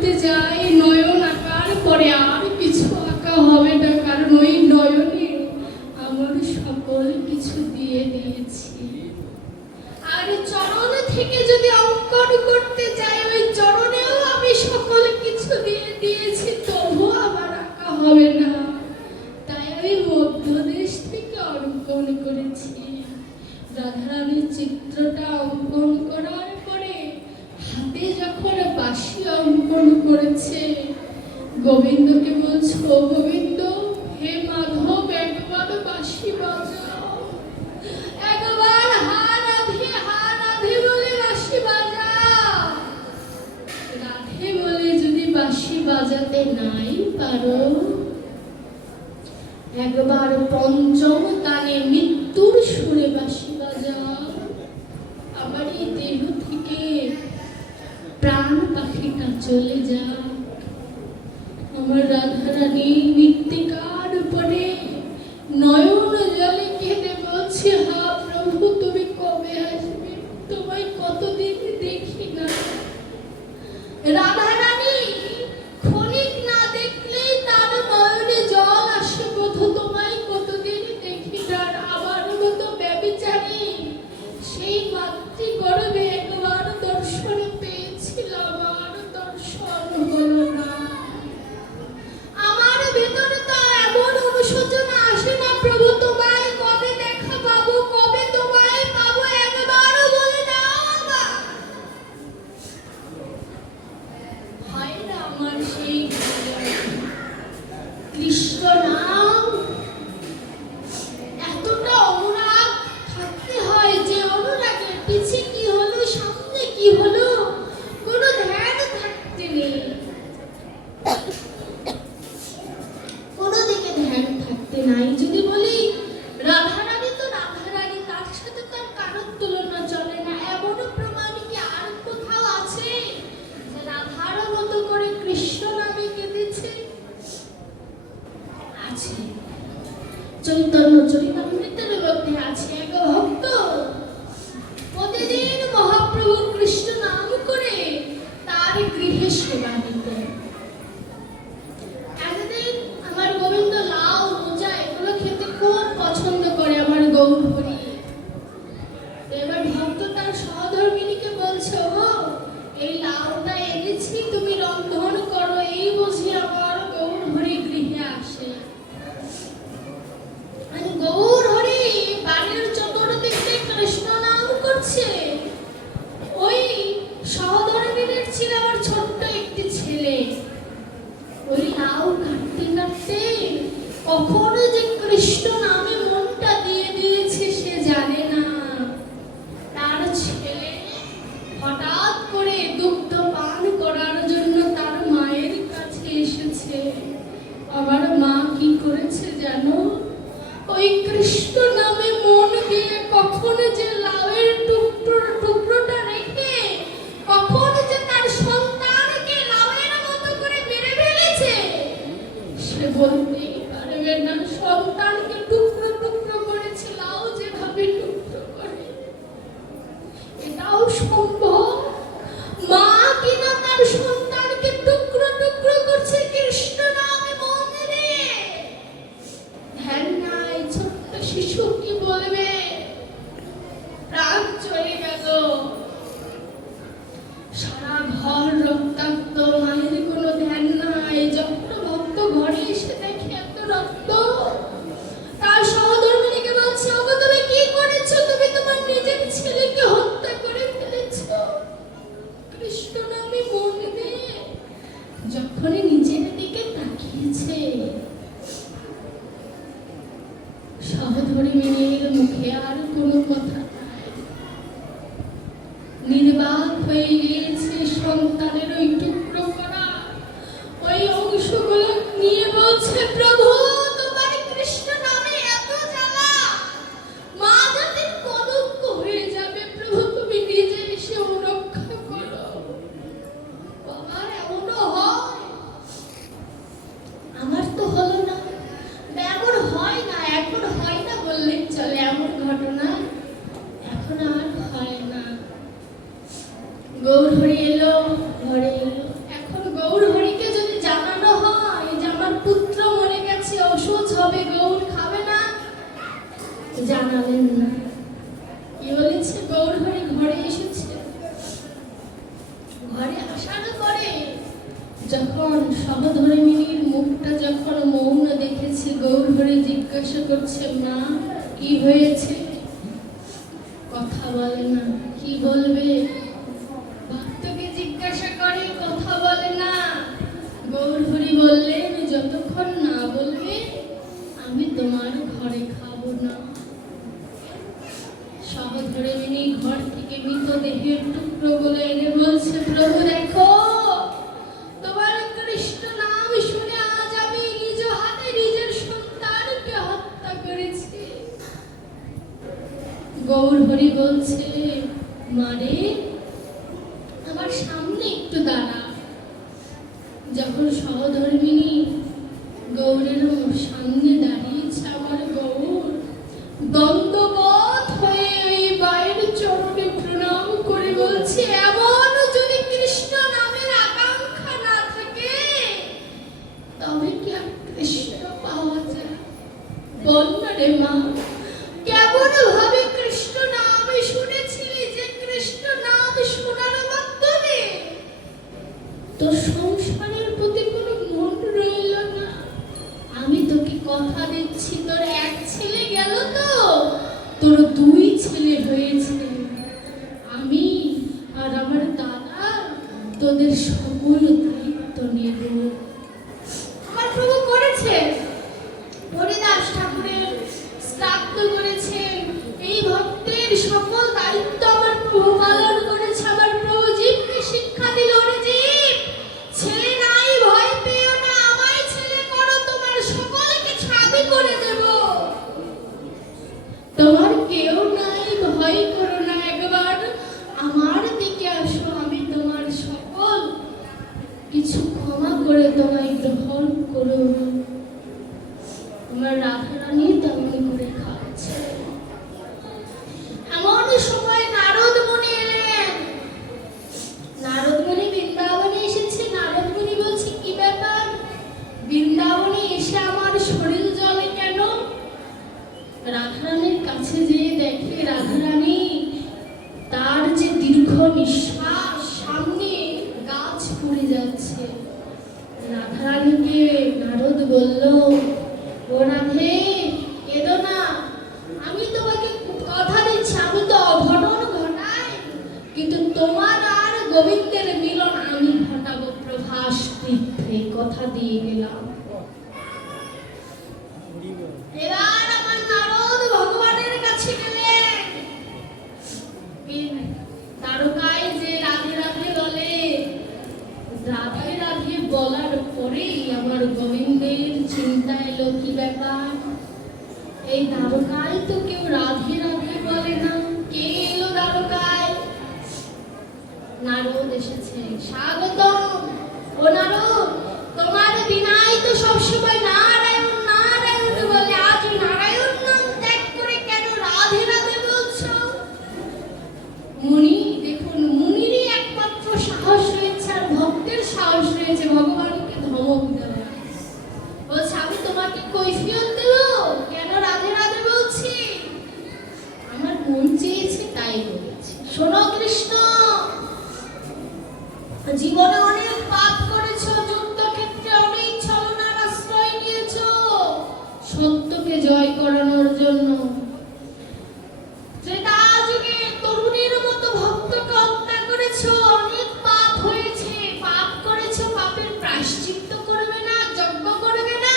করতে যাই নয়ন আঁকার পরে আর কিছু আঁকা হবে না, কারণ ওই নয়নে আমার সকল কিছু দিয়ে দিয়েছি। আর চরণ থেকে যদি অঙ্কন করতে যাই ওই চরণেও আমি সকল কিছু দিয়ে দিয়েছি, তবুও আমার আঁকা হবে না। তাই আমি মধ্যদেশ থেকে অঙ্কন করেছি। রাধারানীর চিত্রটা অঙ্কন করার পরে হাতে যখন বাঁশি অঙ্কন করেছে, গোবিন্দকে বলছো, গোবিন্দ হে মাধব একবার বাঁশি বাজাও, একবার হা রাধে বলে বাঁশি বাজাও। রাধে বলে যদি বাঁশি বাজাতে নাই পারো, একবার পঞ্চম তানে মৃত্যুর সুরে বাঁশি বাজাও। আমার এই দেহ থেকে প্রাণ পাখিটা চলে যাক। আমার রাধারানী মৃত্তিকার উপরে নয়ন জলে কেঁদে বলছে, হা প্রভু তুমি কবে আসবে, তোমায় কতদিন দেখি না। রাধারানী ক্ষণিক না দেখলেই তার নয়নে জল আসে, বোধ তোমায় কতদিন দেখি না। আমার মতো ব্যভিচারী সেই মাতৃগর্ভে একবার দর্শন পেয়েছিলাম, আর দর্শন হলো না। আমার ভেতরে তো এমন অনুশোচনা আসে না, প্রভু তোমায় কবে দেখা পাবো, কবে তোমায় পাবো, একবারও বলে দাও না। হয় না আমার সেই কৃষ্ণ নাম, এতটা অনুরাগ থাকতে হয় যে অনুরাগের পিছে কি হলো, সামনে কি হলো, কোনো ধ্যান থাকতে নেই, কোনো দিকে ধ্যান থাকতে নাই। যদি বলি রাধারানী তো রাধারানী, তার সাথে তার কারোর তুলনা চলে না, এমনও প্রমাণ কি আর কোথাও আছে যে রাধার মতো করে কৃষ্ণ নামে কেঁদেছে? আছে, চৈতন্য চরিতামৃতের মধ্যে আছে এক ভক্ত প্রতিদিন মহাপ্রভু কৃষ্ণ নাম করে তার গৃহে সেবা দিতেন। একদিন আমার গোবিন্দ লাউ মোচা এগুলো খেতে খুব পছন্দ করে আমার গৌরহরি। এবার ভক্ত তার সহধর্মিনীকে বলছে, ও এই লাউটা এনেছি, তুমি রন্ধন করো। এই বুঝি আমার গৌরহরি গৃহে আসে। গৌরহরি বাড়ির চতুর্দিকে কৃষ্ণ নাম করছে। ওই সহধর্মিনীর ছিল আমার ছোট্ট একটি ছেলে। ওই লাউ কাটতে কাটতে কখনো যে কৃষ্ণ নামে মনটা দিয়ে দিয়েছে সে জানে না। তার ছেলে হঠাৎ করে দুগ্ধ পান করার জন্য তার মায়ের কাছে এসেছে। আমার মা কি করেছে জানো? ওই কৃষ্ণ নামে মন দিয়ে কখনো যে লাউয়ের টুকরোটা রেখে কখনো যে তার সন্তানকে লাউয়ের মতো করে মেরে ফেলেছে সে বলতেই পারবে না। সন্তানকে টুকরো টুকরো করেছে লাউ যেভাবে টুকরো করে, এটাও সম্ভব? মা কিনা তার সন্তানকে টুকরো টুকরো করছে কৃষ্ণ নামে মন দিয়ে। ধ্যান নাই, ছোট্ট শিশু কি বলবে? প্রাণ চলে গেল, সারা ঘর রক্তাক্ত, মায়ের কোনো ধ্যান নাই। যখন ভক্ত ঘরে এসে দেখে এত রক্ত, তার সহধর্মিনীকে বলছে, ওগো তুমি কি করেছো? তুমি তোমার নিজের ছেলেকে হত্যা করে ফেলেছো কৃষ্ণ নামে মন দিয়ে। যখনই নিজের দিকে তাকিয়েছে, সহধর্মিনীর মুখে আর কোনো কথা নাই, নির্বাক হয়ে গিয়েছে। সন্তানের ওই টুকরো করা ওই অংশগুলো নিয়ে বলছে, প্রভু তোমার কৃষ্ণ নামে এত জ্বালা, মা যাতে কলঙ্ক হয়ে যাবে, প্রভু তুমি নিজে এসে রক্ষা করো। আমার এমনও হয়, আমার তো হলো না, এমন হয় না, এখন হয় না বললেই চলে, এমন ঘটনা এখন আর হয় না। গৌরহরি এলো, ঘরে এলো, ঘরে আসার পরে যখন সহধর্মিণীর মুখটা যখন মৌন দেখেছি, গৌরহরি জিজ্ঞাসা করছে, মা কি হয়েছে? কথা বলে না। কি বলবে? ভক্তকে জিজ্ঞাসা করে, কথা বলে না। গৌরহরি বললেন, যতক্ষণ না বলবে আমি তোমার ঘরে খাবো না। সহধর্মিণী ঘর থেকে মৃতদেহের টুকরোগুলো এনে বলছে, প্রভু দেখো, তোমার কৃষ্ণ নাম শুনে আজ আমি নিজ হাতে নিজের সন্তানকে হত্যা করেছি। গৌরহরি বলছে, মারে আমার সামনে একটু দাঁড়া। যখন সহধর্মিণী গৌরের সামনে দাঁড়িয়েছে, আমার গৌর দণ্ডবোধ হয়ে ওই মায়ের চরণে প্রণাম করে বলছে, এমন যদি কৃষ্ণ নামের আকাঙ্ক্ষা না থাকে তবে কি আর কৃষ্ণ পাওয়া যায়? বল না রে মা, কেমন ভাবে কৃষ্ণ নাম শুনেছিলি যে কৃষ্ণ নাম শোনার মাধ্যমে তোর সংসারের প্রতি কোনো মন রইল না? আমি তোকে কথা দিচ্ছি, তোর এক ছেলে গেল তো তোর দুই ছেলে হয়েছে। আমি আর আমার দাদা তোদের সকল দায়িত্ব নেব। আমার প্রভু করেছে, হরিদাস ঠাকুরের শ্রাদ্ধ করেছেন, এই ভক্তের সকল দায়িত্ব আমার প্রভু পালন করেছে। আমার প্রভু জীবকে শিক্ষা দিল, ওরে জীব, ছেলে নাই ভয় পেও না, আমায় ছেলে করো, তোমার সকলকে স্বামী করে দেব। তোমার কেউ নাই, ভয় করো না, একবার আমার দিকে আসো, আমি তোমার সকল কিছু ক্ষমা করে তোমায় গ্রহণ করব। তোমার রাধারানী তেমন করে খাচ্ছে। এমন সময় নারদ মুনি এলেন। নারদ মুনি বৃন্দাবনে এসেছে। নারদ মুনি বলছে, কি ব্যাপার, বৃন্দাবনে এসে আমার শরীর জ্বলে কেন? রাধারানীর কাছে যেয়ে দেখে রাধারানী তার যে দীর্ঘ নিঃশ্বাস, সামনে গাছ পড়ে যাচ্ছে। রাধারানীকে নারদ বলল, ও রাধে, কেঁদো না, আমি তোমাকে কথা দিচ্ছি, আমি তো অঘটন ঘটাই, কিন্তু তোমার আর গোবিন্দের মিলন আমি ঘটাবো প্রভাস তীর্থে, কথা দিয়ে গেলাম। এবার আমার নারদ ভগবানের কাছে গেলেন। তারকায় যে রাধে রাধে বলে, রাধে রাধে বলার পরেই আমার গোবিন্দের চিন্তা এলো, কি ব্যাপার, এই দ্বারকায় তো কেউ রাধে রাধে বলে না, কে এলো দ্বারকায়? নারদ এসেছে। স্বাগতম। ও নারদ, তোমার বিনাই তো সবসময় নারায়ণ নারায়ণ বলে, আজ নারায়ণ নাম ত্যাগ করে কেন রাধে রাধে বলছো? মুনি দেখুন, মুনিরই একমাত্র সাহস রয়েছে আর ভক্তের সাহস রয়েছে ভগবানকে ধমক দেওয়া। বলছে, আমি তোমাকে কৈফিয়ত দেব কেন রাধে রাধে বলছি? আমার মন চেয়েছে তাই বলেছি। শোনো কৃষ্ণ, জীবনে অনেক পাপ করেছো, যুদ্ধক্ষেত্রে অনেক ছলনার আশ্রয় নিয়েছো সত্যকে জয় করানোর জন্য। তরুণীর মতো ভক্তকে হত্যা করেছো, অনেক পাপ হয়েছে, পাপ করেছো, পাপের প্রায়শ্চিত্ত করবে না, যজ্ঞ করবে না,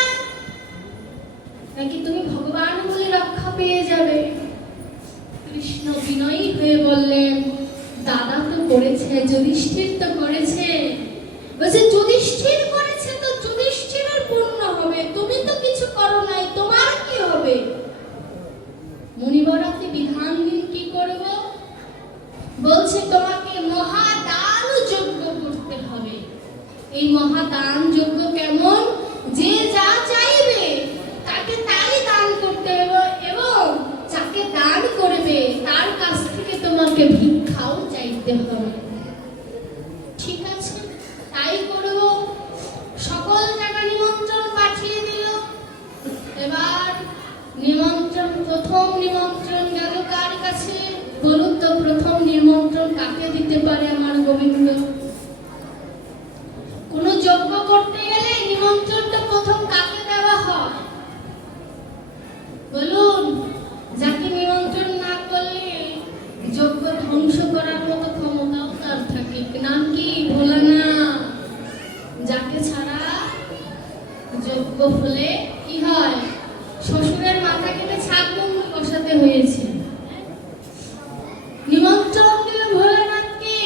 নাকি তুমি ভগবান বলে রক্ষা পেয়ে যাবে? কৃষ্ণ বিনয়ী হয়ে বললেন, দাদা তো করেছে, যুধিষ্ঠির তো করেছে। বলছে, যুধিষ্ঠির করেছে তো যুধিষ্ঠিরের পুণ্য হবে, তুমি তো কিছু করো নাই, তোমার কি হবে? মুনিবরাতে বিধান দিন, কি করব? বলছে, তোমাকে মহাদান যজ্ঞ করতে হবে। এই মহাদান যজ্ঞ কেমন? যে যা চাইবে তাকে তাই দান করতে হবে, এবং যাকে দান করবে তার কাছ থেকে তোমাকে ভিক্ষাও চাইতে হবে। ঠিক আছে, তাই করব। সকল জায়গা নিমন্ত্রণ পাঠিয়ে দিল। এবার নিমন্ত্রণ, প্রথম নিমন্ত্রণ গেল কার কাছে? বলুন তো, প্রথম নিমন্ত্রণ কাকে দিতে পারে আমার গোবিন্দ? হলে কি হয়? শ্বশুরের মাথা কেটে ছাদ বন্ধ বসাতে হয়েছে। নিমন্ত্রণ দিল ভোলানাথকে,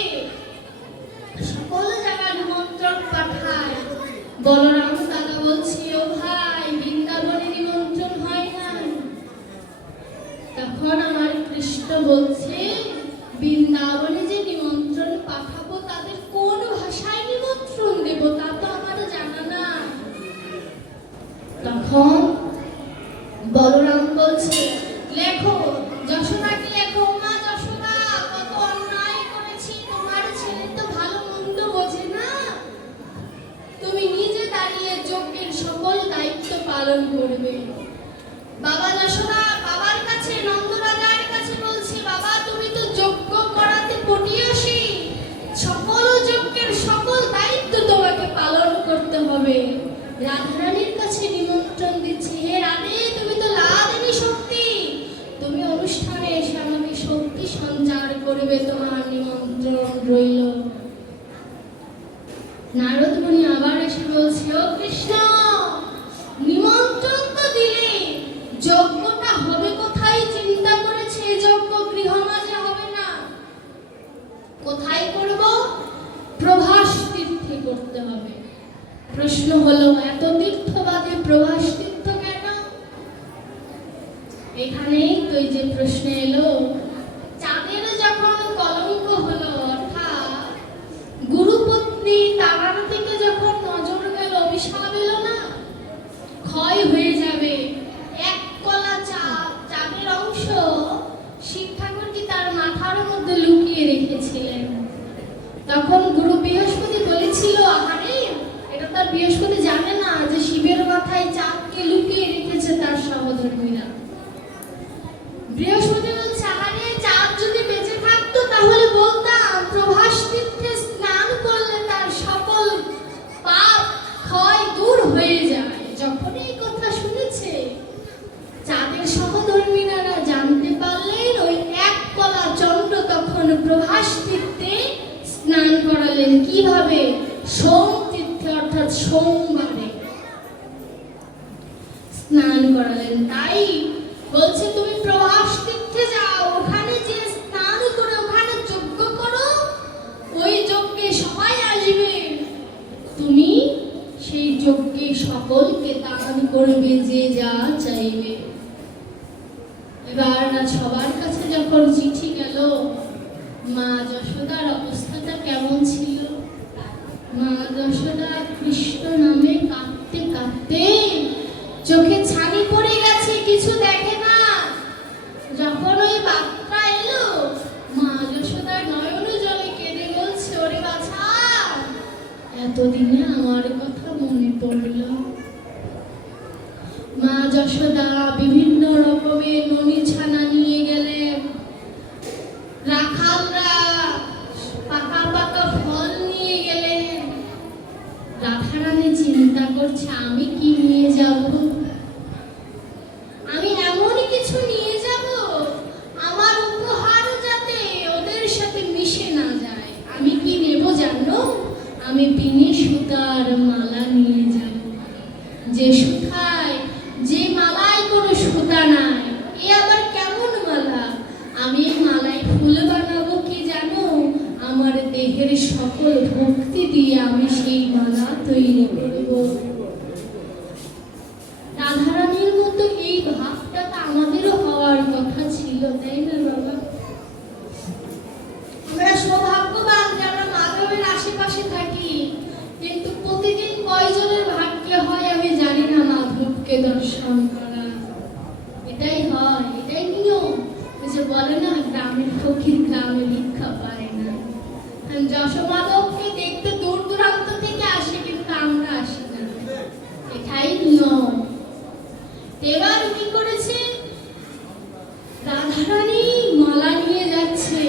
সকল জায়গায় নিমন্ত্রণ পাঠায়। বলরাম দাদা বলছে, ও ভাই, বৃন্দাবনে নিমন্ত্রণ হয় না। তখন আমার কৃষ্ণ বলছে, বৃন্দাবনে যে নিমন্ত্রণ পাঠাবো তাদের কোন ভাষায় নিমন্ত্রণ দেব তা তো আমার জানা না। তখন বলরাম বলছে, লেখো, যশোদাকে লেখো, মা যশোদা, কত অন্যায় করেছি, তোমার ছেলে তো ভালো মন্দ বোঝে না, তুমি নিজে দাঁড়িয়ে যজ্ঞের সকল দায়িত্ব পালন করবে। বাবা যশোদা বাবার কাছে, নন্দরাজার কাছে বলছে, বাবা তুমি তো যজ্ঞ করাতে পটিয়সী, সকল যজ্ঞের সকল দায়িত্ব তোমাকে পালন করতে হবে। রাধারানীর কাছে নিমন্ত্রণ দিচ্ছি, হে রাধে, তুমি তো লাদিনী শক্তি, তুমি অনুষ্ঠানে এসে আমাকে শক্তি সঞ্চার করবে, তোমার নিমন্ত্রণ রইল। নারদ মুনি আবার এসে বলছে, ও কৃষ্ণ, নিমন্ত্রণ তো দিলে, যজ্ঞটা হবে কোথায় চিন্তা করেছে? যজ্ঞ গৃহ মাঝে হবে না, কোথায় করব? প্রভাস তীর্থে করতে হবে। প্রশ্ন হলো, এত তীর্থবাদে প্রভাস তীর্থ কেন? এখানেই তো এই যে প্রশ্ন এলো, চাঁদের যখন কলঙ্ক হলো, অর্থাৎ গুরুপত্নী তারার দিকে যখন নজর গেল, অভিশাপ এলো না, ক্ষয় হয়ে যাবে। এক কলা চাঁদের অংশ শিব ঠাকুরকে তার মাথার মধ্যে লুকিয়ে রেখেছিলেন। তখন গুরু বৃহস্পতি বলেছিল, আহারে, এটা তার বৃহস্পতি জানে না যে শিবের মাথায় চাঁদকে লুকিয়ে রেখেছে তার সহধর্মীরা। বৃহস্পতি বলছে, আহারে, চাঁদ যদি বেঁচে থাকতো তাহলে বলতাম প্রভাস তীর্থে স্নান করলে তার সকল পাপ ক্ষয় দূর হয়ে যায়। যখন এই কথা শুনেছে, চাঁদের সহধর্মীরা জানতে পারলেন, ওই এক কলা চন্দ্র তখন প্রভাস তীর্থে স্নান করালেন। কিভাবে? সোম তীর্থে, অর্থাৎ সোমবারে স্নান করালেন। তাই বলছে, তুমি প্রভাস তীর্থে যাও, ওখানে যে স্নান করে ওখানে যজ্ঞ করো, ওই যজ্ঞে সবাই আসবে, তুমি সেই যজ্ঞে সকলকে দান করবে যে যা চাইবে। এবার না সবার কাছে যখন চিঠি গেল, মা যশোদার অবস্থাটা কেমন ছিল? মা যশোদা কৃষ্ণ নামে কাঁদতে কাঁদতে চোখে ছানি পড়ে গেছে, কিছু দেখে না। যখন ওই বার্তা এলো, মা যশোদার নয়ন জলে কেঁদে বলছে, ওরে বাছা, এতদিনে আমার কথা মনে পড়ল। মা যশোদা বিভিন্ন রকমের ননি ছানা নিয়ে গেলেন, রাখালরা পাকা পাকা ফল নিয়ে গেলেন। রাধারানী চিন্তা করছে, আমি কি নিয়ে যাব? আমি এমন কিছু নিয়ে যাব আমার উপহার যাতে ওদের সাথে মিশে না যায়। আমি কি নেব জানো? আমি পিনে সুতার মালা নিয়ে যাব, যে সুতায়, যে মালায় কোনো সুতা নাই। এ আবার কেমন মালা? আমি মালায় ফুল বানাবো কি জানো? আমার দেহের সকল ভক্তি দিয়ে আমি সেই মালা তৈরি করব। রাধারানীর মতো এই ভাবটা তো আমাদেরও হওয়ার কথা ছিল, তাই না বাবা? আমরা সৌভাগ্যবান যে আমরা মাধবের আশেপাশে থাকি, কিন্তু প্রতিদিন কয়জনের ভাগ্যে হয় আমি জানি না মাধবকে দর্শন করা। এটাই হয়, এটাই নিয়ম। যে বলে না, গ্রামের ফকির গ্রামে ভিক্ষা পায় না। যশোমাধবকে দেখতে দূর দূরান্ত থেকে আসে, কিন্তু আমরা আসি না, এটাই নিয়ম। এবার কি করেছে? রাধারানী মালা নিয়ে যাচ্ছে,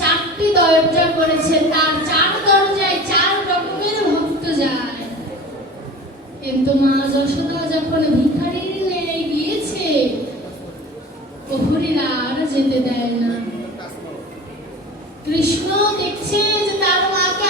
4টি দরজা করেছে, তার 4 দরজায় 4 রকমের ভক্ত যায়। কিন্তু মা যশোদা যখন ভিখারির ন্যায় গিয়েছে, প্রহরীরা আর যেতে দেয় না। কৃষ্ণ দেখছে যে তার মাকে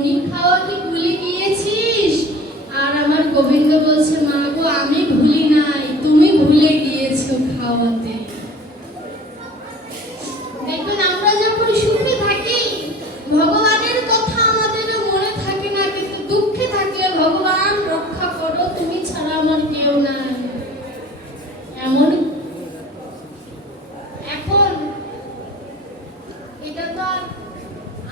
পনির খাওয়া কি ভুলে গিয়েছিস? আর আমার গোবিন্দ বলছে, মা গো আমি ভুলি নাই, তুমি ভুলে গিয়েছো খাওয়াতে। দেখুন, আমরা যখন সুখে থাকি ভগবানের কথা আমাদের মনে থাকে না, কিন্তু দুঃখে থাকলে ভগবান রক্ষা করো, তুমি ছাড়া আমার কেউ নাই। এমন এখন এটা তো আর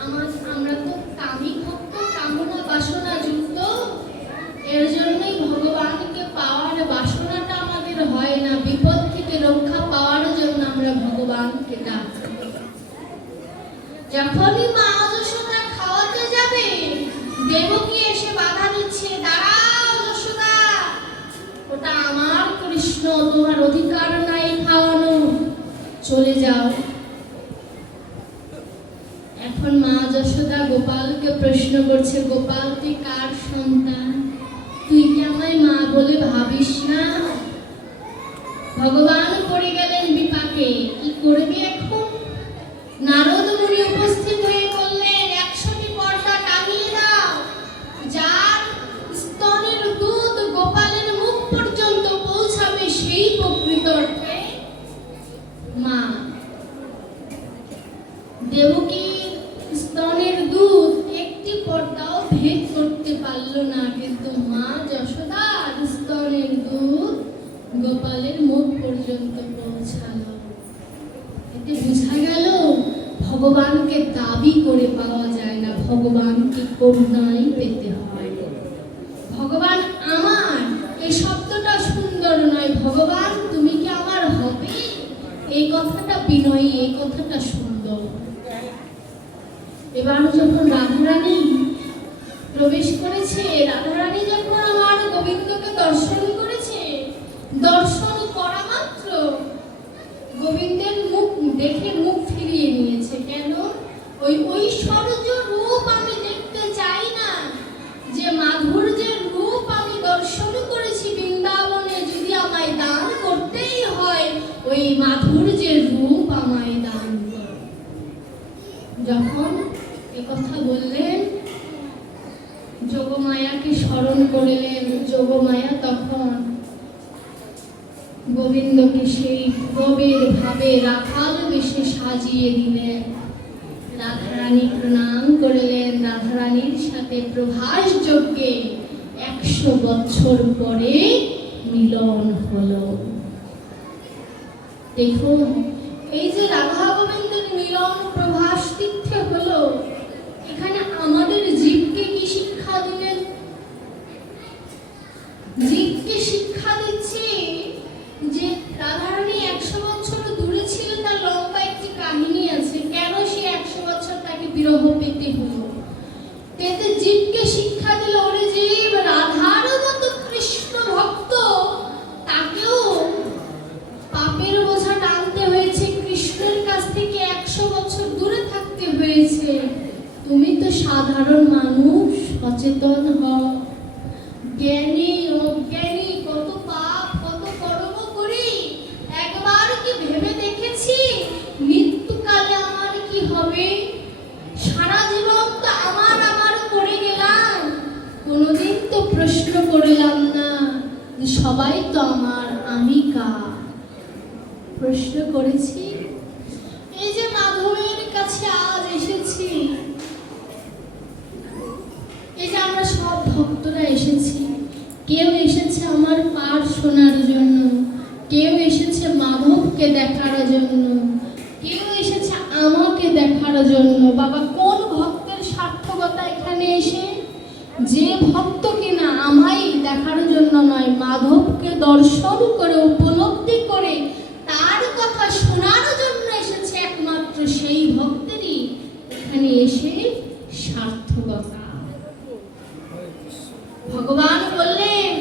আমরা তো কামী ভক্ত, কামনা বাসনা যুক্ত, এর জন্যই ভগবানকে পাওয়ার বাসনাটা আমাদের হয় না। বিপদ থেকে রক্ষা পাওয়ার জন্য আমরা ভগবানকে ডাকি। যখনই মা যশোদা খাওয়াতে যাবে, দেবকী এসে বাধা দিচ্ছে, দাঁড়াও যশোদা, ওটা আমার কৃষ্ণ, তোমার অধিকার নাই খাওয়ানো, চলে যাও। এখন মা যশোদা গোপালকে প্রশ্ন করছে, গোপাল তুই কার সন্তান? তুই কি আমায় মা বলে ভাবিস না? ভগবান পড়ে গেলেন বিপাকে, কি করবি এখন? নারদ মুনি উপস্থিত হয়ে বললেন, 100টি পর্দা টাঙিয়ে দাও, যার স্তনের দুধ গোপালের মুখ পর্যন্ত পৌঁছাবে সেই প্রকৃত অর্থে মা। দেবকীর স্তনের দুধ একটি পর্দাও ভেদ করতে পারল না, কিন্তু মা যশোদার স্তনের দুধ গোপালের মুখ পর্যন্ত পৌঁছালো। এতে বোঝা গেল ভগবানকে দাবি করে পাওয়া যায় না, ভগবানকে করুণাই পেতে হয়। ভগবান আমার, এই শব্দটা সুন্দর নয়, ভগবান তুমি কি আমার হবে, এই কথাটা বিনয়ী, এই কথাটা সুন্দর। এবার যখন রাধারানী প্রবেশ করেছে, রাধারানী যখন আমার গোবিন্দকে দর্শন করেছে, দর্শন করা মাত্র গোবিন্দের মুখ দেখে মুখ ফিরিয়ে নিয়েছে। কেন? ওই ঐশ্বর্য রূপ আমি দেখতে চাই না, যে মাধুর্যের রূপ আমি দর্শন করেছি বৃন্দাবনে, যদি আমায় দান করতেই হয় ওই মাধুর্যের রূপ আমায় দান কর। যখন কথা বললেন, যোগমায়াকে স্মরণ করলেন। যোগমায়া তখন গোবিন্দকে সেই প্রবের ভাবে রাখাল বেশে সাজিয়ে দিলেন। রাধারানী প্রণাম করলেন। রাধারানীর সাথে প্রভাস যজ্ঞে 100 বছর পরে মিলন হলো। দেখুন, এই যে রাধা গোবিন্দের মিলন প্রভাস তীর্থে হলো, এখানে আমাদের জীবকে কি শিক্ষা দিলেন? জীবকে শিক্ষা দিচ্ছে যে রাধারানী 100 বছর দূরে ছিল, তার লম্বা একটি কাহিনী আছে, কেন সে 100 বছর তাকে বিরহ পেতে হলো। এতে জীবকে শিক্ষা দিল, ওরে জীব, রাধার মতো কৃষ্ণ ভক্ত, তাকেও পাপের বোঝা টানতে হয়েছে, কৃষ্ণের কাছ থেকে 100 বছর দূরে থাকতে হয়েছে। তুমি তো সাধারণ মানুষ, সচেতন হও। জ্ঞানী অজ্ঞানী কত পাপ কত কর্ম করি, একবার কি ভেবে দেখেছি মৃত্যুকালে আমার কি হবে? সারা জীবন তো আমার করে গেলাম, কোনোদিন তো প্রশ্ন করলাম না যে সবাই তো আমার, আমি কার? প্রশ্ন করেছি? এই যে মাধবের কাছে আজ এসেছি, এই যে আমরা সব ভক্তরা এসেছি, কেউ এসেছে আমার পাঠ শোনার জন্য, কেউ এসেছে মাধবকে দেখার জন্য, কেউ এসেছে আমাকে দেখার জন্য। বাবা, কোন ভক্তের সার্থকতা এখানে এসে? যে ভক্ত কিনা আমায় দেখার জন্য নয়, মাধবকে দর্শন করে উপলব্ধি করে তার কথা শোনার জন্য এসেছে, একমাত্র সেই ভক্তেরই এখানে এসে সার্থকতা। ভগবান বললেন,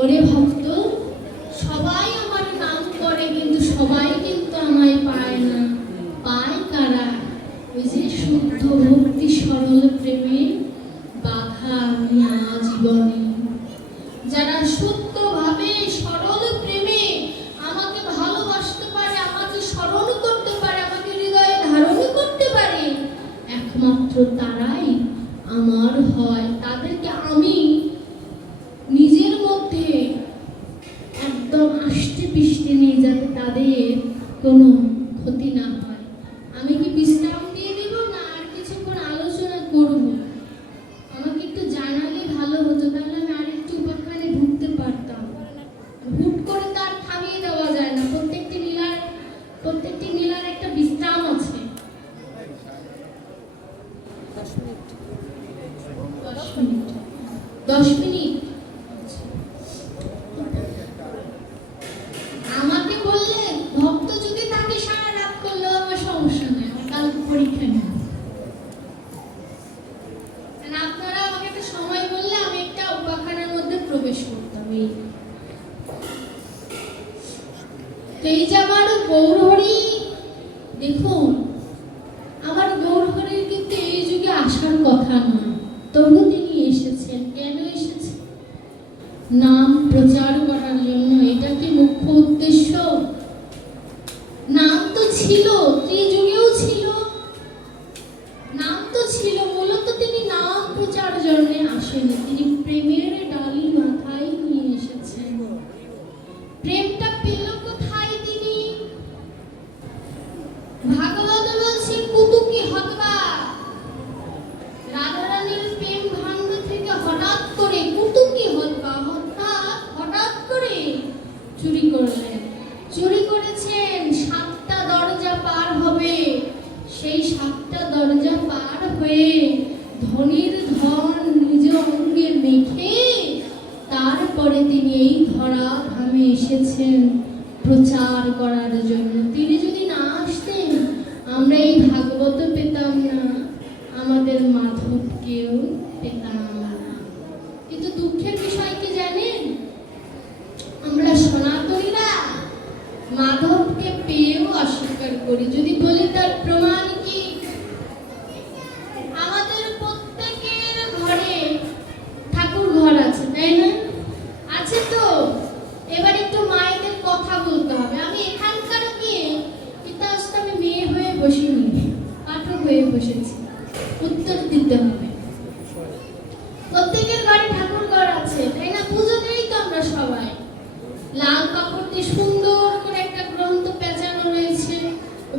ওরে ভক্ত, সবাই আমার নাম করে, কিন্তু সবাই কিন্তু আমায় পায় না। পায় কারা? ওই যে শুদ্ধ ভক্তি সরল প্রেমে বাধা আমি আজীবনে, যারা শুদ্ধভাবে সরল প্রেমে আমাকে ভালোবাসতে পারে, আমাকে স্মরণ করতে পারে, আমাকে হৃদয়ে ধারণ করতে পারে, একমাত্র তারাই আমার হয়, তাদেরকে আমি নিজের মধ্যে একদম আষ্টে পিষ্টে নিয়ে, যাতে তাদের কোনো ক্ষতি না হয়। আমি কি বিশ্রাম দিয়ে দেব না আর কিছুক্ষণ আলোচনা করব? আমাকে একটু জানালে ভালো হতো, তাহলে আমি আর একটু উপাখ্যানে ঢুকতে পারতাম। হুট করে তার থামিয়ে দেওয়া যায় না, প্রত্যেকটি নীলার একটা বিশ্রাম আছে। 10 মিনিট আমাকে বললে, ভক্ত যদি থাকে সারা রাত করলেও আমার সমস্যা নেই, আমার কাল পরীক্ষা নেই। আপনারা আমাকে একটা সময় বললে আমি একটা উপাখ্যানের মধ্যে প্রবেশ করতাম। এই যে আমার গৌরহরি, দেখুন আমার গৌরহরির কিন্তু এই যুগে আসার কথা নয়, তবু তিনি এসেছেন। কেন এসেছেন? নাম প্রচার করার জন্য। এটা কি মুখ্য উদ্দেশ্য? নাম তো ছিল, ত্রিযুগেও ছিল, নাম তো ছিল। মূলত তিনি নাম প্রচার জন্য আসেনি, তিনি প্রেমের ডালি মাথায় নিয়ে এসেছেন। প্রেমটা পেল কোথায় তিনি? ভাগবত বলছে কুতুকি হতবা, রাধারানীর প্রেম ভাণ্ড থেকে হঠাৎ করে কুতুকি হতবা, হঠাৎ করে চুরি করলেন। চুরি করেছেন, 7টা দরজা পার হবে। সেই 7টা দরজা পার হয়ে ধনির ধন নিজ অঙ্গে মেখে তারপরে তিনি এই ধরা ধামে এসেছেন প্রচার করার জন্য। তিনি যদি না আসতেন আমরা এই ভাগবত পেতাম না, আমাদের মাধবকেও পেতাম না। কিন্তু দুঃখের বিষয় কি জানেন? আমরা সনাতনীরা মাধবকে পেয়েও অস্বীকার করি। যদি বলি তার প্রমাণ কি? আমাদের প্রত্যেকের ঘরে ঠাকুর ঘর আছে, তাই না? আছে তো? এবার একটু মায়েদের কথা বলতে হবে। আমি এখানকার মেয়ে, কিন্তু আজকে আমি মেয়ে হয়ে বসিনি, পাঠক হয়ে বসেছি। উত্তর দিতে হবে। প্রত্যেকের ঘরে ঠাকুর ঘর আছে, তাই না? পুজো দেই তো আমরা সবাই। লাল কাপড় দিয়ে সুন্দর করে একটা গ্রন্থ পেঁচানো রয়েছে।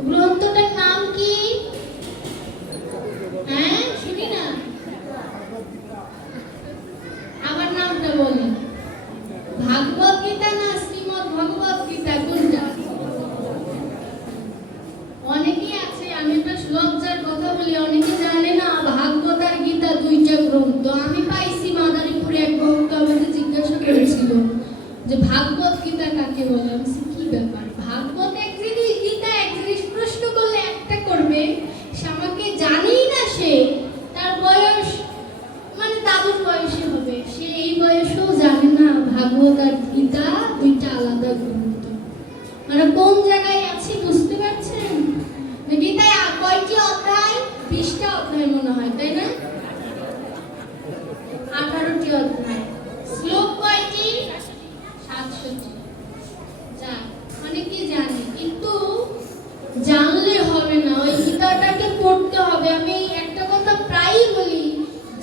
গ্রন্থটার নাম কি? হ্যাঁ, শুনি না, আমার নামটা বলি। ভাগবত গীতা না শ্রীমদ ভগবত গীতা? কোনটা? অনেকেই আছে, আমি একটা লজ্জার কথা বলি, অনেকে জানে না ভাগবত আর গীতা 2টা গ্রন্থ। আমি পাইছি মাদারীপুরে এক ভক্ত আমাকে জিজ্ঞাসা করেছিল যে ভাগবত গীতা কাকে বলে। আমি কি ব্যাপার, ভাগবত এক জিনিস, গীতা এক জিনিস। প্রশ্ন করলে একটা করবে, সে আমাকে জানেই না, সে তার বয়স মানে দাদুর বয়সে হবে, সে এই বয়সেও জানে না ভাগবত আর গীতা 2টা আলাদা গ্রন্থ। মানে কোন জায়গায় আছি বুঝতে পারছেন? গীতায় কয়টি অধ্যায়? 20টা অধ্যায় মনে হয়, তাই না? 18টি অধ্যায়। শ্লোক কয়টি? 700টি। যা অনেকে জানে, কিন্তু জানলে হবে না, ওই গীতাটাকে পড়তে হবে। আমি একটা কথা প্রায়ই বলি,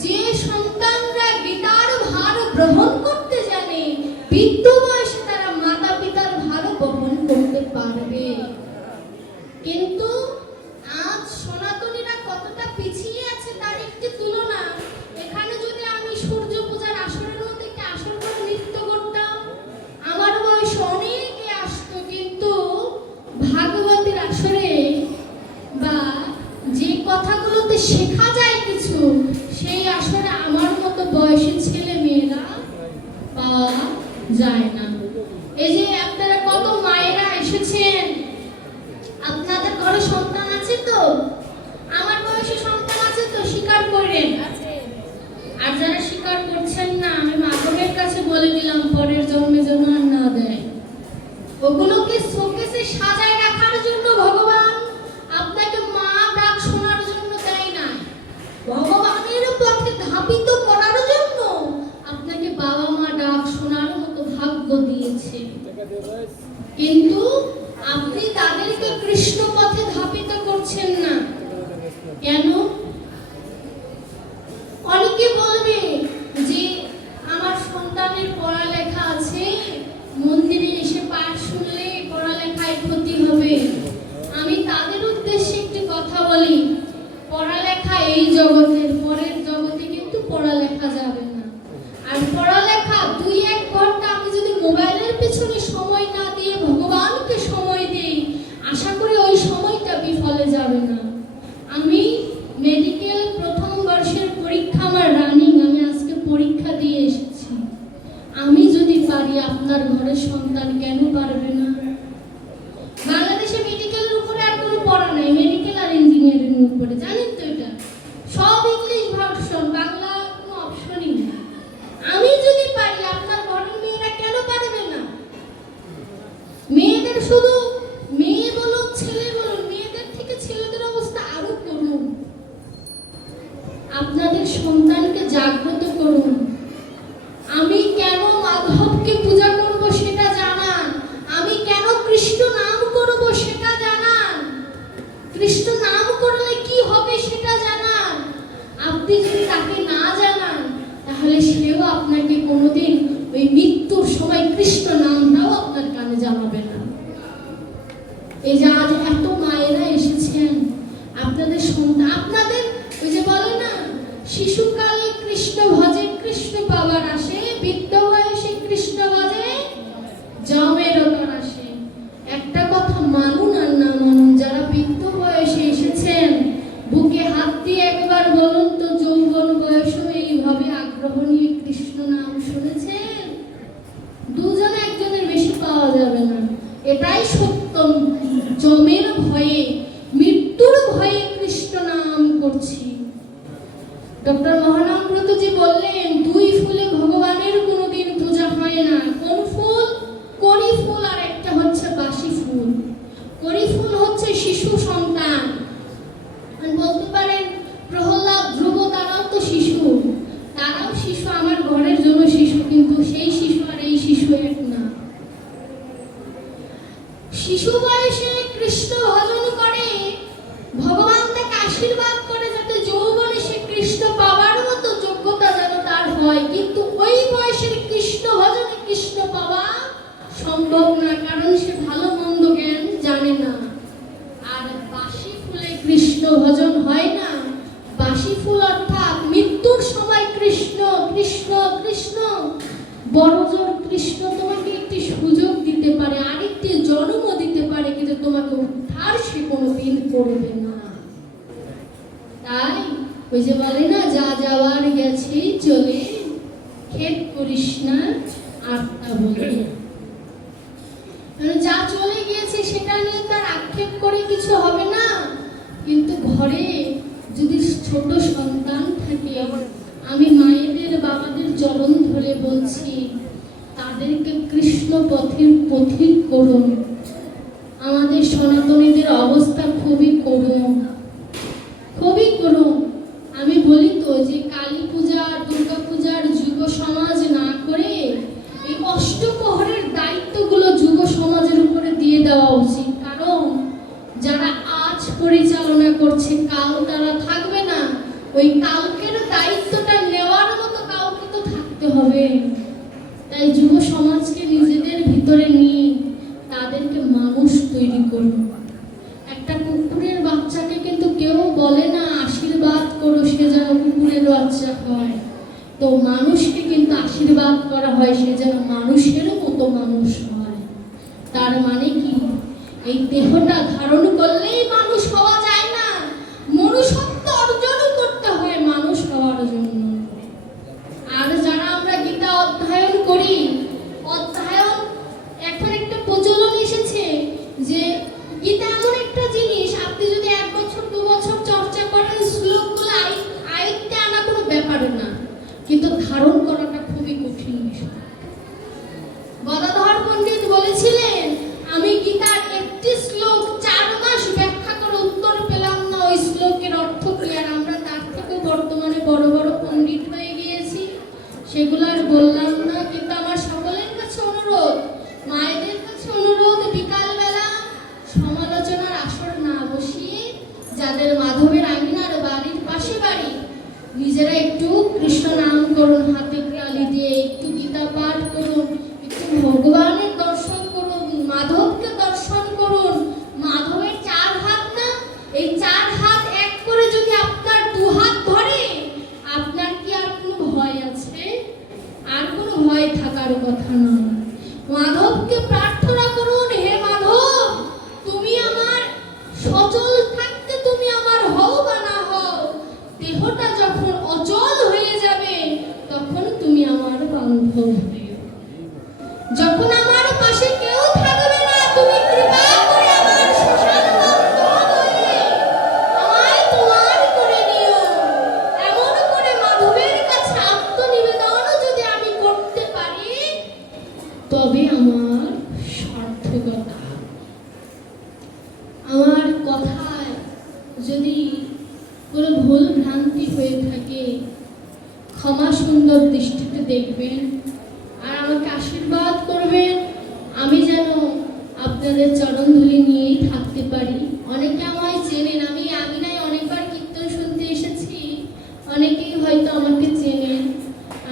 যে সন্তানরা গীতার ভার গ্রহণ করতে জানে, বৃদ্ধ বয়সে তারা মাতা পিতার ভার বহন করতে পারবে। কিন্তু আজ সনাতনীরা কতটা পিছিয়ে আছে তার একটি তুলনা। এখানে যদি আমি সূর্য পূজার আসরের মধ্যে একটি আসর করে নৃত্য করতাম, আমার বয়স অনেকে আসতো, কিন্তু ভাগবতের আসরে বা যে কথাগুলোতে শেখা যায় কিছু, সেই আসরে আমার মতো বয়সী ছেলে মেয়েরা পাওয়া যায় না। এই যে আপনারা কত মায়েরা এসেছেন, আপনাদের ঘরে সন্তান আছে তো? আমার বয়সী সন্তান আছে তো? স্বীকার করেন। আর যারা স্বীকার করছেন না, আমি মাধবের কাছে বলে দিলাম পরের জন্মে যেন আর না দেয়। ওগুলোকে শোকেসে সাজায় রাখার জন্য ভগবান আপনাকে মা ডাক শোনার জন্য দেয় না, ভগবানের পথে ধাবিত করার জন্য আপনাকে বাবা মা ডাক শোনার মতো ভাগ্য দিয়েছে। কিন্তু আপনি তাদেরকে কৃষ্ণ পথে ধাবিত করছেন না। কেন? অনেকে বলবে যে আমার সন্তানের পড়ালেখা আছে, মন্দিরে এসে পাঠ শুনলে পড়ালেখায় ক্ষতি হবে। আমি তাদের উদ্দেশ্যে একটি কথা বলি, পড়ালেখা এই জগতের, পরের জগতে কিন্তু পড়ালেখা যাবে না। আর পড়ালেখা 2-1 ঘন্টা আমি যদি মোবাইলের পেছনে সময় না দিয়ে ভগবানকে সময় দিই, আশা করি ওই সময়টা বিফলে যাবে না। আমি মেডিকেল প্রথম বর্ষের পরীক্ষা আমার রানিং, আমি আজকে পরীক্ষা দিয়ে এসেছি। আমি যদি পারি, আপনার ঘরের সন্তান কেন পারবে না? বাংলাদেশে মেডিকেলের উপরে আর কোনো পড়া নাই, মেডিকেল আর ইঞ্জিনিয়ারিং উপরে, জানেন তো? এটা সব ইংলিশ ভার্সন, বাংলা কোনো অপশনই নেই। আমি যদি পারি, আপনার ঘরের মেয়েরা কেন পারবে না? মেয়েদের শুধু মেয়ে বলুন ছেলে বলুন, মেয়েদের থেকে ছেলেদের অবস্থা আরো করুন। আপনাদের সন্তানকে জাগ্রত করুন। আমি কেন মাধবকে পূজা করব সেটা জানান, আমি কেন কৃষ্ণ নাম করব সেটা জানান, কৃষ্ণ নাম করলে কি হবে সেটা জানান। আপনি যদি তাকে না জানান, তাহলে সেও আপনাকে কোনোদিন ওই মৃত্যুর সময় কৃষ্ণ নামটাও আপনার কানে জানাবে না। এই যে আজ এত মায়েরা এসেছেন, আপনাদের সন্তান, আপনাদের ওই যে বলে না, শিশুকালে কৃষ্ণ ভজে কৃষ্ণ পাবার আসে, বৃদ্ধ বয়সে কৃষ্ণ ভজে জমের ওতর আসে। একটা কথা মানুন আর না মানুন, যারা বৃদ্ধ বয়সে এসেছেন, বুকে হাত দিয়ে একবার বলুন তো, যৌবন বয়সেও এইভাবে আগ্রহ নিয়ে কৃষ্ণ নাম শুনেছেন? দুজনে একজনের বেশি পাওয়া যাবে না, এটাই সত্য। জমের ভয়ে, মৃত্যুর ভয়ে কৃষ্ণ নাম করছি। ডক্টর মহানামব্রতজি বললেন, 2 ফুলে ভগবানের কোনোদিন পূজা হয় না। কোন ফুল? কড়ি ফুল, আর একটা হচ্ছে বাসি ফুল। কড়ি ফুল হচ্ছে শিশু সন্তান। বলতে পারেন প্রহ্লাদ, ধ্রুব, তারাও তো শিশু, তারাও শিশু, আমার ঘরের জন্য শিশু, কিন্তু সেই শিশু আর এই শিশু এক না। শিশু বয়সে কৃষ্ণ ভজন করে, ভগবান তাকে আশীর্বাদ করে যাতে যৌবনে সে কৃষ্ণ পাওয়ার মতো যোগ্যতা যেন তার হয়। কিন্তু ওই বয়সের কৃষ্ণ ভজনে কৃষ্ণ পাওয়া সম্ভব না, কারণ সে ভালো মন্দ জ্ঞান জানে না। আর বাসি ফুলে কৃষ্ণ ভজন হয় না। বাসি ফুল অর্থাৎ মৃত্যুর সময় কৃষ্ণ কৃষ্ণ কৃষ্ণ। বড়জোর কৃষ্ণ তোমাকে একটি সুযোগ দিতে পারে, আরেকটি জন্ম দিতে পারে, কিন্তু তোমাকে উদ্ধার সে কোনোদিন করবে না। তাই ওই যে বলে না, যা যাওয়ার গেছে চলে, খেদ করিস না আত্মা বলে। যা চলে গিয়েছে সেটা নিয়ে তার আক্ষেপ করে কিছু হবে না। কিন্তু ঘরে যদি ছোট সন্তান থাকে, আমি মায়েদের বাবাদের চরণ ধরে বলছি, তাদেরকে কৃষ্ণ পথের পথিক করুন। আমাদের সনাতনীদের অবস্থা খুবই করুণ, খুবই করুণ। আমি বলি তো যে কালী পূজা, দুর্গা পূজার যুব সমাজ না করে এই অষ্টপ্রহরের দায়িত্বগুলো যুব সমাজের উপরে দিয়ে দেওয়া উচিত। কারণ যারা আজ পরিচালনা করছে, কাল তারা থাকবে না। ওই কালকের দায়িত্বটা নেওয়ার মতো কাউকে তো থাকতে হবে। তাই যুব সমাজকে নিজেদের ভিতরে নিয়ে তাদেরকে মানুষ তৈরি করুন। একটা কুকুরের বাচ্চাকে কিন্তু কেউ বলে না আশীর্বাদ করো সে যেন কুকুরের বাচ্চা হয়, তো মানুষকে কিন্তু আশীর্বাদ করা হয় সে যেন মানুষেরও মতো মানুষ হয়। তার মানে কি, এই দেহটা ধারণ করলেই মানুষ হওয়া যায় না, মনুষ্যত্ব অর্জন করতে হয় মানুষ হওয়ার জন্য। আর যারা আমরা গীতা অধ্যয়ন করি, অধ্যয়ন এখন একটা প্রচলন এসেছে যে গীতা এমন একটা জিনিস, আপনি যদি 1 বছর 2 বছর চর্চা করেন, শ্লোকগুলো আয়ত্তে আনা কোনো ব্যাপার না, কিন্তু ধারণ করাটা খুবই কঠিন বিষয়। গদাধর পণ্ডিত বলেছিলেন, আমি গীতার একটি শ্লোক 4 মাস ব্যাখ্যা করে উত্তর পেলাম না ওই শ্লোকের অর্থ কি। আর আমরা তার থেকেও বর্তমানে বড় বড় পণ্ডিত হয়ে গিয়েছি, সেগুলো আর বললাম না। কিন্তু আমার সকলের কাছে অনুরোধ, মায়েদের কাছে অনুরোধ, বিকালবেলা সমালোচনার আসর না বসিয়ে যাদের মাধবের আঙিনার বাড়ির পাশে বাড়ি, নিজেরা একটু কৃষ্ণ নাম করুন, হাতে তালি দিয়ে একটু গীতা পাঠ করুন, একটু ভগবানের দর্শন করুন, মাধবকে দর্শন করুন। মাধবের চার হাত না, এই চার হাত এক করে যদি আপনার দু হাত ধরে, আপনার কি আর কোনো ভয় আছে? আর কোনো ভয় থাকার কথা নয়। মাধবকে প্রার্থনা করুন, হে মাধব, তুমি আমার সচল থাকতে তুমি আমার হও বা না হও, দেহটা যখন অচল হয়ে যাবে তখন তুমি আমার বান্ধব হইও। যখন আমার পাশে কেউ থাকবে না, তুমি কৃপা করে আমার শ্মশান বান্ধব হয়ে আমায় তোমার করে নিও। এমন করে মাধবের কাছে আত্মনিবেদন যদি আমি করতে পারি, তবে আমার সার্থকতা। আমার কথায় যদি কোনো ভুল ভ্রান্তি হয়ে থাকে, ক্ষমা সুন্দর দৃষ্টিতে দেখবেন আর আমাকে আশীর্বাদ করবেন। আমি যেন আপনাদের চরণধুলি নিয়েই থাকতে পারি। অনেকে আমায় চেনেন, আমি আমিনায় অনেকবার কীর্তন শুনতে এসেছি, অনেকেই হয়তো আমাকে চেনেন।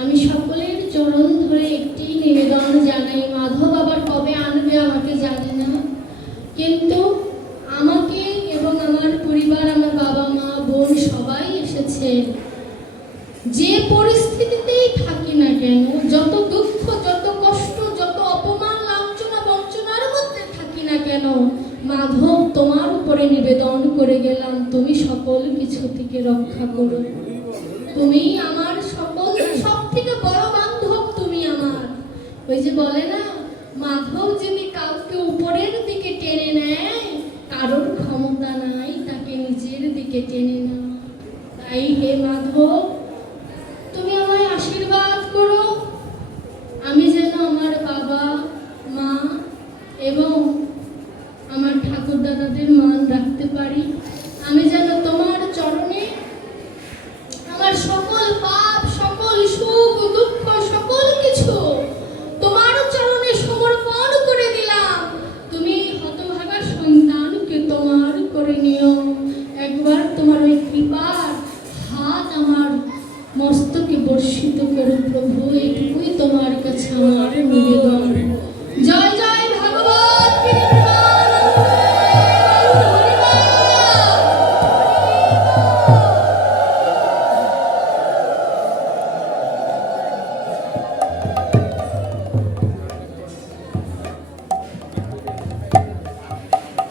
আমি সকলের চরণ ধরে একটি নিবেদন জানাই, মাধব আবার কবে আনবে আমাকে জানি না, কিন্তু আমাকে এবং আমার পরিবার, আমার বাবা মা বোন সবাই এসেছে। যে পরিস্থিতিতেই থাকি না কেন, যত দুঃখ, যত কষ্ট, যত অপমান, লাঞ্ছনা, বঞ্চনার মধ্যে থাকি না কেন, মাধব তোমার উপরে নিবেদন করে গেলাম, তুমি সকল কিছু থেকে রক্ষা করো। তুমি আমার সকল, সব থেকে বড় বান্ধব তুমি আমার। ওই যে বলে না, মাধব যদি কাউকে উপরের দিকে টেনে নেয়, কারোর ক্ষমতা নাই তাকে নিজের দিকে টেনে না। তাই হে মাধব, তুমি আমায় আশীর্বাদ করো, আমি যেন আমার বাবা মা এবং আমার ঠাকুর দাদাদের মান রাখতে পারি। আমি যেন তোমার চরণে আমার সকল পাপ, সকল সুখ দুঃখ, সকল কিছু তোমার চরণে সমর্পণ করে দিলাম। তুমি হতভাগা সন্তানকে তোমার করে নিও। একবার তোমার ওই কৃপার হাত আমার মস্তকে বর্ষিত করো প্রভু, এইটুকুই তোমার কাছে আমার নিবেদন।